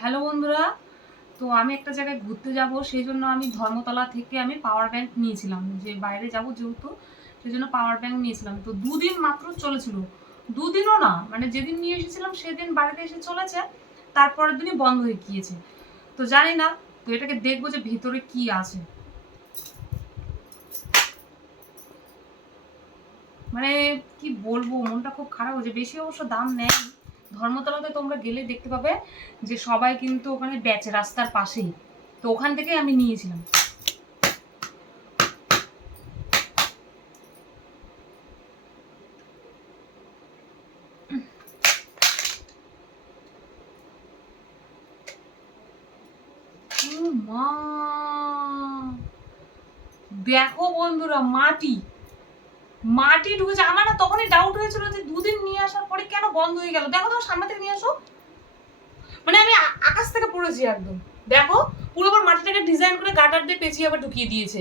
Hello বন্ধুরা, তো আমি একটা জায়গায় ঘুরতে যাব, সেই জন্য আমি ধর্মতলা থেকে আমি পাওয়ার ব্যাংক নিয়েছিলাম, যে বাইরে যাব যেহেতু সেই জন্য পাওয়ার ব্যাংক নিয়েছিলাম। তো দুদিন মাত্র চলেছিল, দুদিনও না, মানে যেদিন নিয়ে এসেছিলাম সেদিন বাড়িতে এসে চলেছে, তারপরের দিনই বন্ধ হয়ে গিয়েছে। তো জানি না, তো এটাকে দেখবো যে ভিতরে কি আছে। মানে কি বলবো, মনটা খুব খারাপ হয়েছে। বেশি অবশ্য দাম নেয়, ধর্মতলাতে তোমরা গেলে দেখতে পাবে যে সবাই কিন্তু ওখানে বেচে রাস্তার পাশেই। তো ওখান থেকে আমি নিয়েছিলাম। মা, দেখো বন্ধুরা, মাটি মাটি ঢুকেছে। আমার না তখনই ডাউট হয়েছিল যে দুদিন নিয়ে আসার পরে কেন বন্ধ হয়ে গেল। দেখো তো, সামনে থেকে নিয়ে আসো। মানে আমি আকাশ থেকে পড়েছি একদম। দেখো, পুরো আবার মাটিটাকে ডিজাইন করে গাটার দিয়ে পেঁচিয়ে আবার ঢুকিয়ে দিয়েছে।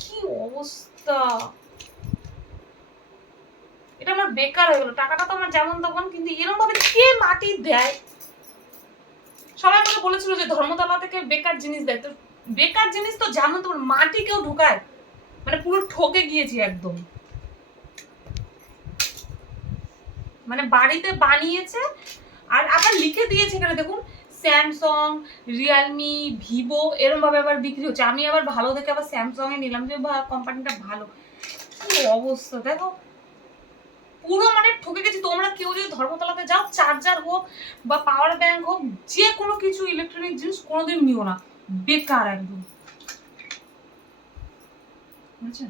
কি অবস্থা! এটা আমার বেকার হয়ে গেল। টাকাটা তো আমার যেমন তখন, কিন্তু এরকম ভাবে কে মাটি দেয়? সবাই আমাকে বলেছিল যে ধর্মতলা থেকে বেকার জিনিস দেয়। তো বেকার জিনিস তো যেমন তোমার মাটি কেউ ঢুকায়, মানে পুরো ঠকে গিয়েছি একদম। মানে বাড়িতে বানিয়েছে আর আবার লিখে দিয়েছে এখানে দেখুন, স্যামসাং, রিয়েলমি, ভিভো এরকম ভাবে আবার বিক্রি হচ্ছে। আমি আবার ভালো দেখে আবার স্যামসাং এ নিলাম, যে কোম্পানিটা ভালো। কি অবস্থা দেখো, পুরো মানে ঠকে গেছি। তোমরা কেউ যদি ধর্মতলাতে যাও, চার্জার হোক বা পাওয়ার ব্যাংক হোক, যে কোনো কিছু ইলেকট্রনিক জিনিস কোনোদিন নিও না, বেকার একদম। আচ্ছা।